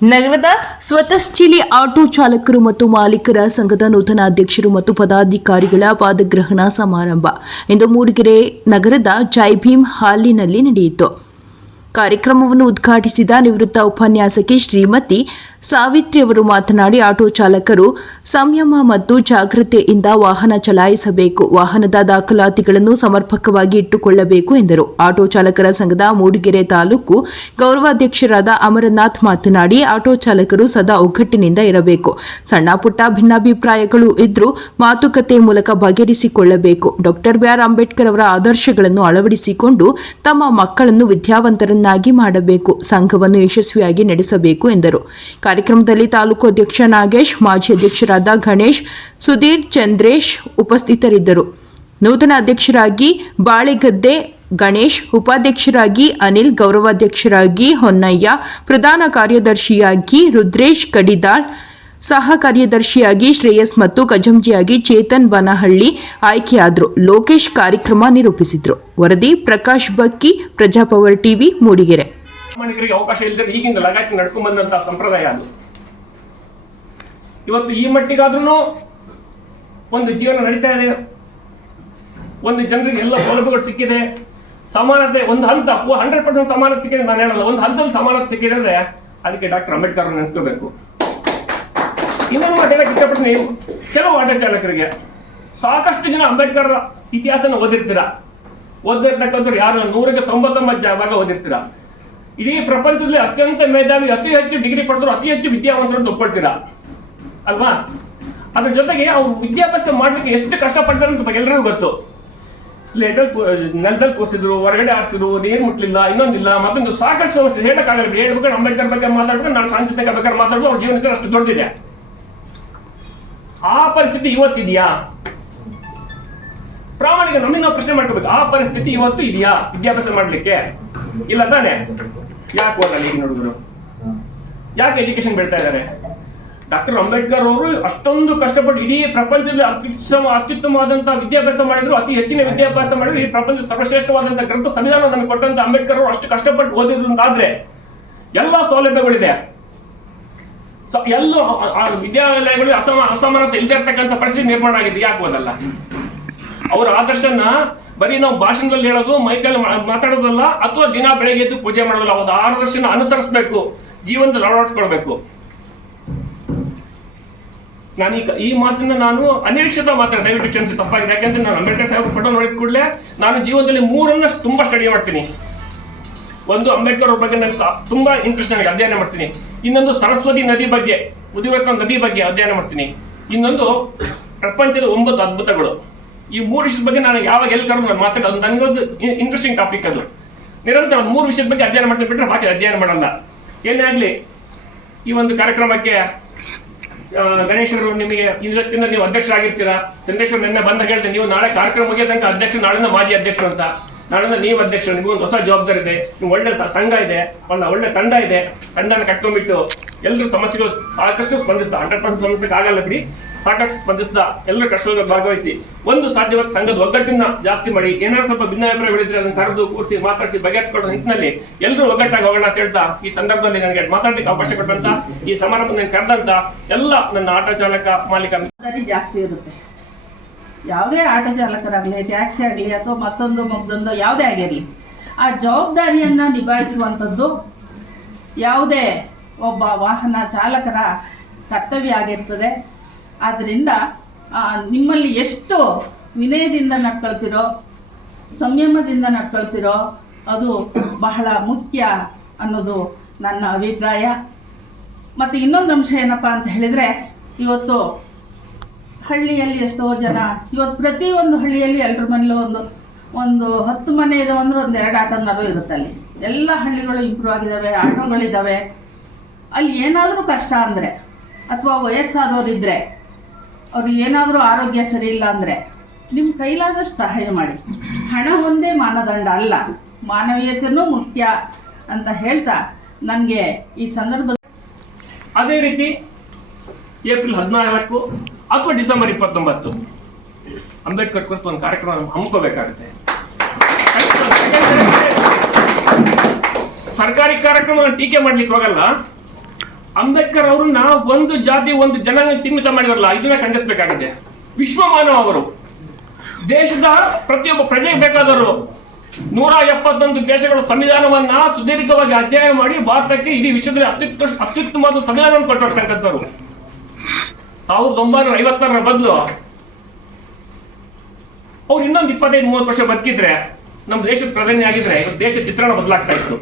ನಗರದ ಸ್ವತಶ್ಚೀಲಿ ಆಟೋ ಚಾಲಕರು ಮತ್ತು ಮಾಲೀಕರ ಸಂಘದ ನೂತನ ಅಧ್ಯಕ್ಷರು ಮತ್ತು ಪದಾಧಿಕಾರಿಗಳ ಪಾದಗ್ರಹಣ ಸಮಾರಂಭ ಇಂದು ಮೂಡಿಗೆರೆ ನಗರದ ಜೈ ಭೀಮ್ ಹಾಲಿನಲ್ಲಿ ನಡೆಯಿತು. ಕಾರ್ಯಕ್ರಮವನ್ನು ಉದ್ಘಾಟಿಸಿದ ನಿವೃತ್ತ ಉಪನ್ಯಾಸಕಿ ಶ್ರೀಮತಿ ಸಾವಿತ್ರಿ ಅವರು ಮಾತನಾಡಿ, ಆಟೋ ಚಾಲಕರು ಸಂಯಮ ಮತ್ತು ಜಾಗೃತೆಯಿಂದ ವಾಹನ ಚಲಾಯಿಸಬೇಕು, ವಾಹನದ ದಾಖಲಾತಿಗಳನ್ನು ಸಮರ್ಪಕವಾಗಿ ಇಟ್ಟುಕೊಳ್ಳಬೇಕು ಎಂದರು. ಆಟೋ ಚಾಲಕರ ಸಂಘದ ಮೂಡಿಗೆರೆ ತಾಲೂಕು ಗೌರವಾಧ್ಯಕ್ಷರಾದ ಅಮರನಾಥ್ ಮಾತನಾಡಿ, ಆಟೋ ಚಾಲಕರು ಸದಾ ಒಗ್ಗಟ್ಟಿನಿಂದ ಇರಬೇಕು, ಸಣ್ಣ ಪುಟ್ಟ ಭಿನ್ನಾಭಿಪ್ರಾಯಗಳು ಇದ್ರೂ ಮಾತುಕತೆ ಮೂಲಕ ಬಗೆಹರಿಸಿಕೊಳ್ಳಬೇಕು. Doctor B R. ಅಂಬೇಡ್ಕರ್ ಅವರ ಆದರ್ಶಗಳನ್ನು ಅಳವಡಿಸಿಕೊಂಡು ತಮ್ಮ ಮಕ್ಕಳನ್ನು ವಿದ್ಯಾವಂತರನ್ನಾಗಿ ಮಾಡಬೇಕು, ಸಂಘವನ್ನು ಯಶಸ್ವಿಯಾಗಿ ನಡೆಸಬೇಕು ಎಂದರು. ಕಾರ್ಯಕ್ರಮದಲ್ಲಿ ತಾಲೂಕು ಅಧ್ಯಕ್ಷ ನಾಗೇಶ್, ಮಾಜಿ ಅಧ್ಯಕ್ಷರಾದ ಗಣೇಶ್, ಸುಧೀರ್, ಚಂದ್ರೇಶ್ ಉಪಸ್ಥಿತರಿದ್ದರು. ನೂತನ ಅಧ್ಯಕ್ಷರಾಗಿ ಬಾಳೆಗದ್ದೆ ಗಣೇಶ್, ಉಪಾಧ್ಯಕ್ಷರಾಗಿ ಅನಿಲ್, ಗೌರವಾಧ್ಯಕ್ಷರಾಗಿ ಹೊನ್ನಯ್ಯ, ಪ್ರಧಾನ ಕಾರ್ಯದರ್ಶಿಯಾಗಿ ರುದ್ರೇಶ್ ಕಡಿದಾಳ್, ಸಹ ಕಾರ್ಯದರ್ಶಿಯಾಗಿ ಶ್ರೇಯಸ್ ಮತ್ತು ಖಜಂಜಿಯಾಗಿ ಚೇತನ್ ಬನಹಳ್ಳಿ ಆಯ್ಕೆಯಾದರು. ಲೋಕೇಶ್ ಕಾರ್ಯಕ್ರಮ ನಿರೂಪಿಸಿದರು. ವರದಿ ಪ್ರಕಾಶ್ ಬಕ್ಕಿ, ಪ್ರಜಾಪವರ್ ಟಿವಿ, ಮೂಡಿಗೆರೆ. ಪ್ರಾಮಾಣಿಕರಿಗೆ ಅವಕಾಶ ಇಲ್ಲದೆ ಈಗಿಂದ ಲಗಾಟಿ ನಡ್ಕೊಂಡು ಬಂದಂತಹ ಸಂಪ್ರದಾಯ ಅದು. ಇವತ್ತು ಈ ಮಟ್ಟಿಗಾದ್ರೂ ಒಂದು ಜೀವನ ನಡೀತಾ ಇದೆ, ಒಂದು ಜನರಿಗೆ ಎಲ್ಲ ಸೌಲಭ್ಯಗಳು ಸಿಕ್ಕಿದೆ, ಸಮಾನತೆ ಒಂದು ಹಂತ 100% ಸಮಾನತೆ ಸಿಕ್ಕಿದೆ. ನಾನು ಹೇಳಲ್ಲ, ಒಂದು ಹಂತದಲ್ಲಿ ಸಮಾನತೆ ಸಿಕ್ಕಿದೆ ಅಂದ್ರೆ ಅದಕ್ಕೆ ಡಾಕ್ಟರ್ ಅಂಬೇಡ್ಕರ್ ನೆನೆಸ್ಕೋಬೇಕು. ಇನ್ನೊಂದು ಮಾತು ಹೇಳಕ್ಕೆ ಇಷ್ಟಪಡ್ತೀನಿ, ಕೆಲವು ಆಟೋ ಚಾಲಕರಿಗೆ ಸಾಕಷ್ಟು ಜನ ಅಂಬೇಡ್ಕರ್ ಇತಿಹಾಸನ ಓದಿರ್ತಕ್ಕಂಥವ್ರು ಯಾರು 100ಕ್ಕೆ 99 ಭಾಗ ಓದಿರ್ತೀರಾ. ಇಡೀ ಪ್ರಪಂಚದಲ್ಲಿ ಅತ್ಯಂತ ಮೇಧಾವಿ, ಅತಿ ಹೆಚ್ಚು ಡಿಗ್ರಿ ಪಡೆದ್ರು, ಅತಿ ಹೆಚ್ಚು ವಿದ್ಯಾವಂತರು ಒಪ್ಕೊಳ್ತೀರಾ ಅಲ್ವಾ? ಅದ್ರ ಜೊತೆಗೆ ಅವ್ರು ವಿದ್ಯಾಭ್ಯಾಸ ಮಾಡ್ಲಿಕ್ಕೆ ಎಷ್ಟು ಕಷ್ಟಪಡ್ತಾರೆ ಅಂತ ಎಲ್ಲರಿಗೂ ಗೊತ್ತು. ನೆಲದಲ್ಲಿ ಕೂರಿಸಿದ್ರು, ಹೊರಗಡೆ ಆರಿಸಿದ್ರು, ನೀರು ಮುಟ್ಲಿಲ್ಲ, ಇನ್ನೊಂದಿಲ್ಲ, ಮತ್ತೊಂದು ಸಾಕಷ್ಟು ಸಮಸ್ಯೆ ಹೇಳಕ್ಕಾಗಲ್ಲ. ಹೇಳ್ಬೇಕು, ಅಂಬೇಡ್ಕರ್ ಬಗ್ಗೆ ಮಾತಾಡ್ಬೇಕು, ನಾನು ಶಾಂತಿ ಬೇಕಾದ್ರೆ ಮಾತಾಡೋದು, ಅವ್ರ ಜೀವನಕ್ಕೆ ಅಷ್ಟು ದೊಡ್ಡದಿದೆ. ಆ ಪರಿಸ್ಥಿತಿ ಇವತ್ತಿದೆಯಾ? ಪ್ರಾಮಾಣಿಕ ನಮಗೆ ನಾವು ಪ್ರಶ್ನೆ ಮಾಡ್ಕೋಬೇಕು, ಆ ಪರಿಸ್ಥಿತಿ ಇವತ್ತು ಇದೆಯಾ ವಿದ್ಯಾಭ್ಯಾಸ ಮಾಡ್ಲಿಕ್ಕೆ? ಇಲ್ಲ ತಾನೆ? ಯಾಕೆ ಓದಲ್ಲ ಈಗ ನೋಡಿದ್ರು? ಯಾಕೆ ಎಜುಕೇಶನ್ ಬೆಳ್ತಾ ಇದ್ದಾರೆ? ಡಾಕ್ಟರ್ ಅಂಬೇಡ್ಕರ್ ಅವರು ಅಷ್ಟೊಂದು ಕಷ್ಟಪಟ್ಟು ಇಡೀ ಪ್ರಪಂಚದಲ್ಲಿ ಅತ್ಯುತ್ತಮವಾದಂತಹ ವಿದ್ಯಾಭ್ಯಾಸ ಮಾಡಿದ್ರು, ಅತಿ ಹೆಚ್ಚಿನ ವಿದ್ಯಾಭ್ಯಾಸ ಮಾಡಿದ್ರು, ಈ ಪ್ರಪಂಚದ ಸರ್ವಶ್ರೇಷ್ಠವಾದಂತಹ ಗ್ರಂಥ ಸಂವಿಧಾನ ನಮಗೆ ಕೊಟ್ಟಂತ ಅಂಬೇಡ್ಕರ್ ಅವರು ಅಷ್ಟು ಕಷ್ಟಪಟ್ಟು ಓದಿದ್ರು ಅಂತಾದ್ರೆ ಎಲ್ಲ ಸೌಲಭ್ಯಗಳಿದೆ, ಎಲ್ಲ ವಿದ್ಯಾಲಯಗಳಲ್ಲಿ ಅಸಮಾನತೆ ಇಲ್ಲದೆ ಇರ್ತಕ್ಕಂಥ ಪರಿಸ್ಥಿತಿ ನಿರ್ಮಾಣ ಆಗಿದೆ. ಯಾಕೆ ಓದಲ್ಲ? ಅವರ ಆದರ್ಶನ ಬರೀ ನಾವು ಭಾಷಣದಲ್ಲಿ ಹೇಳೋದು, ಮೈಕಲ್ಲಿ ಮಾತಾಡೋದಲ್ಲ, ಅಥವಾ ದಿನ ಬೆಳಗ್ಗೆ ಎದ್ದು ಪೂಜೆ ಮಾಡೋದಲ್ಲ, ಅವರ ಆದರ್ಶನ ಅನುಸರಿಸಬೇಕು, ಜೀವನದಲ್ಲಿ ಅಳವಡಿಸ್ಕೊಳ್ಬೇಕು. ಈ ಮಾತನ್ನ ನಾನು ಅನಿರೀಕ್ಷಿತ ಮಾತಾಡ, ದಯವಿಟ್ಟು ಕ್ಷಮಿಸಿ, ತಪ್ಪಾಗಿದೆ. ಯಾಕಂದ್ರೆ ನಾನು ಅಂಬೇಡ್ಕರ್ ಸಾಹೇಬ್ ಫೋಟೋ ನೋಡಿದ ಕೂಡಲೇ ನಾನು ಜೀವನದಲ್ಲಿ 3 ತುಂಬಾ ಸ್ಟಡಿ ಮಾಡ್ತೀನಿ. ಒಂದು, ಅಂಬೇಡ್ಕರ್ ಅವ್ರ ಬಗ್ಗೆ ನನಗೆ ತುಂಬಾ ಇಂಟ್ರೆಸ್ಟ್, ನನಗೆ ಅಧ್ಯಯನ ಮಾಡ್ತೀನಿ. ಇನ್ನೊಂದು, ಸರಸ್ವತಿ ನದಿ ಬಗ್ಗೆ, ಉದಿವರ್ತ ನದಿ ಬಗ್ಗೆ ಅಧ್ಯಯನ ಮಾಡ್ತೀನಿ. ಇನ್ನೊಂದು, ಪ್ರಪಂಚದ 9 ಅದ್ಭುತಗಳು. ಈ 3 ವಿಷಯದ ಬಗ್ಗೆ ನಾನು ಯಾವಾಗ ಎಲ್ಲಿ ಕರೆದು ನಾನು ಮಾತಾಡೋದು, ನನಗೊಂದು ಇಂಟ್ರೆಸ್ಟಿಂಗ್ ಟಾಪಿಕ್ ಅದು. ನಿರಂತರ 3 ವಿಷಯದ ಬಗ್ಗೆ ಅಧ್ಯಯನ ಮಾಡ್ತೀನಿ, ಬಿಟ್ಟರೆ ಬಾಕಿ ಅಧ್ಯಯನ ಮಾಡಲ್ಲ. ಏನೇ ಆಗಲಿ, ಈ ಒಂದು ಕಾರ್ಯಕ್ರಮಕ್ಕೆ ಗಣೇಶರು ನಿಮಗೆ ಇವತ್ತಿನ ನೀವು ಅಧ್ಯಕ್ಷರಾಗಿರ್ತೀರಾ. ಚಂದ್ರೇಶ್ವರ್ ನಿನ್ನೆ ಬಂದ ಹೇಳ್ತೀನಿ, ನೀವು ನಾಳೆ ಕಾರ್ಯಕ್ರಮ ಮುಗಿಯೋದಂಕ ಅಧ್ಯಕ್ಷ, ನಾಳಿಂದ ಮಾಜಿ ಅಧ್ಯಕ್ಷರು ಅಂತ. ನಾಳಿಂದ ನೀವು ಅಧ್ಯಕ್ಷರು, ನಿಮಗೊಂದು ಹೊಸ ಜವಾಬ್ದಾರಿ ಇದೆ. ನೀವು ಒಳ್ಳೆ ಸಂಘ ಇದೆ, ಒಳ್ಳೆ ತಂಡ ಇದೆ. ತಂಡನ ಕಟ್ಕೊಂಡ್ಬಿಟ್ಟು ಎಲ್ಲರೂ ಸಮಸ್ಯೆಗಳು ಸಾಕಷ್ಟು ಸ್ಪಂದಿಸ್ತಾ, 100% ಸಮಸ್ಯೆಗೆ ಆಗಲ್ಲ ಬಿಡಿ, ಸಾಕಷ್ಟು ಸ್ಪಂದಿಸ್ತಾ ಎಲ್ಲರೂ ಕಷ್ಟದಲ್ಲಿ ಭಾಗವಹಿಸಿ ಒಂದು ಸಾಧ್ಯವಾದ ಸಂಘದ ಒಗ್ಗಟ್ಟನ್ನ ಜಾಸ್ತಿ ಮಾಡಿ, ಏನಾದ್ರು ಸ್ವಲ್ಪ ಭಿನ್ನಾಭಿಪ್ರಾಯಗಳಿದ್ರೆ ಅದನ್ನು ಕರೆದು ಕೂರಿಸಿ ಮಾತಾಡಿಸಿ ಬಗೆಹರಿಸಿಕೊಳ್ಳೋ ನಿಟ್ಟಿನಲ್ಲಿ ಎಲ್ಲರೂ ಒಗ್ಗಟ್ಟಾಗಿ ಹೋಗೋಣ ಅಂತ ಹೇಳ್ತಾ, ಈ ಸಂದರ್ಭದಲ್ಲಿ ನನಗೆ ಮಾತಾಡ್ಲಿಕ್ಕೆ ಅವಕಾಶ ಕೊಟ್ಟಂತ, ಈ ಸಮಾರಂಭ ನನಗೆ ಕರೆದಂತ ಎಲ್ಲ ನನ್ನ ಆಟೋ ಚಾಲಕ ಮಾಲೀಕ ಜಾಸ್ತಿ ಇರುತ್ತೆ. ಯಾವುದೇ ಆಟೋ ಚಾಲಕರಾಗಲಿ, ಟ್ಯಾಕ್ಸಿ ಆಗಲಿ, ಅಥವಾ ಮತ್ತೊಂದು ಯಾವುದೇ ಆಗಿರಲಿ, ಆ ಜವಾಬ್ದಾರಿಯನ್ನು ನಿಭಾಯಿಸುವಂಥದ್ದು ಯಾವುದೇ ಒಬ್ಬ ವಾಹನ ಚಾಲಕರ ಕರ್ತವ್ಯ ಆಗಿರ್ತದೆ. ಆದ್ದರಿಂದ ನಿಮ್ಮಲ್ಲಿ ಎಷ್ಟು ವಿನಯದಿಂದ ನಡ್ಕೊಳ್ತಿರೋ, ಸಂಯಮದಿಂದ ನಡ್ಕೊಳ್ತಿರೋ, ಅದು ಬಹಳ ಮುಖ್ಯ ಅನ್ನೋದು ನನ್ನ ಅಭಿಪ್ರಾಯ. ಮತ್ತು ಇನ್ನೊಂದು ಅಂಶ ಏನಪ್ಪ ಅಂತ ಹೇಳಿದರೆ, ಇವತ್ತು ಹಳ್ಳಿಯಲ್ಲಿ ಎಷ್ಟೋ ಜನ, ಇವತ್ತು ಪ್ರತಿಯೊಂದು ಹಳ್ಳಿಯಲ್ಲಿ ಎಲ್ಲರ ಮನೇಲೂ ಒಂದು 10 ಮನೆ ಇದೆ ಅಂದ್ರೆ ಒಂದು 2 ಆಟೋನಾರು ಇರುತ್ತೆ. ಅಲ್ಲಿ ಎಲ್ಲ ಹಳ್ಳಿಗಳು ಇಂಪ್ರೂವ್ ಆಗಿದ್ದಾವೆ, ಆಟೋಗಳಿದ್ದಾವೆ. ಅಲ್ಲಿ ಏನಾದರೂ ಕಷ್ಟ ಅಂದರೆ, ಅಥವಾ ವಯಸ್ಸಾದವರಿದ್ದರೆ, ಅವ್ರಿಗೆ ಏನಾದರೂ ಆರೋಗ್ಯ ಸರಿ ಇಲ್ಲ ಅಂದರೆ ನಿಮ್ಮ ಕೈಲಾದಷ್ಟು ಸಹಾಯ ಮಾಡಿ. ಹಣ ಒಂದೇ ಮಾನದಂಡ ಅಲ್ಲ, ಮಾನವೀಯತೆಯೂ ಮುಖ್ಯ ಅಂತ ಹೇಳ್ತಾ ನನಗೆ ಈ ಸಂದರ್ಭ. ಅದೇ ರೀತಿ ಏಪ್ರಿಲ್ 14 ಅಥವಾ ಡಿಸೆಂಬರ್ 29 ಅಂಬೇಡ್ಕರ್ ಕುರಿತು ಒಂದು ಕಾರ್ಯಕ್ರಮ ಹಮ್ಮಿಕೋಬೇಕಾಗುತ್ತೆ. ಸರ್ಕಾರಿ ಕಾರ್ಯಕ್ರಮ ಟೀಕೆ ಮಾಡ್ಲಿಕ್ಕೆ ಹೋಗಲ್ಲ, ಅಂಬೇಡ್ಕರ್ ಅವ್ರನ್ನ ಒಂದು ಜಾತಿ ಒಂದು ಜನಾಂಗಕ್ಕೆ ಸೀಮಿತ ಮಾಡಿರಲ್ಲ, ಇದನ್ನ ಖಂಡಿಸಬೇಕಾಗಿದೆ. ವಿಶ್ವ ಮಾನವ ಅವರು, ದೇಶದ ಪ್ರತಿಯೊಬ್ಬ ಪ್ರಜೆಗೆ ಬೇಕಾದವರು. 171 ದೇಶಗಳ ಸಂವಿಧಾನವನ್ನ ಸುದೀರ್ಘವಾಗಿ ಅಧ್ಯಯನ ಮಾಡಿ ಭಾರತಕ್ಕೆ ಇಡೀ ವಿಶ್ವದಲ್ಲಿ ಅತ್ಯುತ್ತಮವಾದ ಸಂವಿಧಾನವನ್ನು ಕೊಟ್ಟಿರ್ತಕ್ಕಂಥವ್ರು. 1956 ಬದಲು ಅವ್ರು ಇನ್ನೊಂದು 25-30 ವರ್ಷ ಬದುಕಿದ್ರೆ, ನಮ್ಮ ದೇಶದ ಪ್ರಧಾನಿ ಆಗಿದ್ರೆ ದೇಶದ ಚಿತ್ರಣ ಬದಲಾಗ್ತಾ ಇತ್ತು.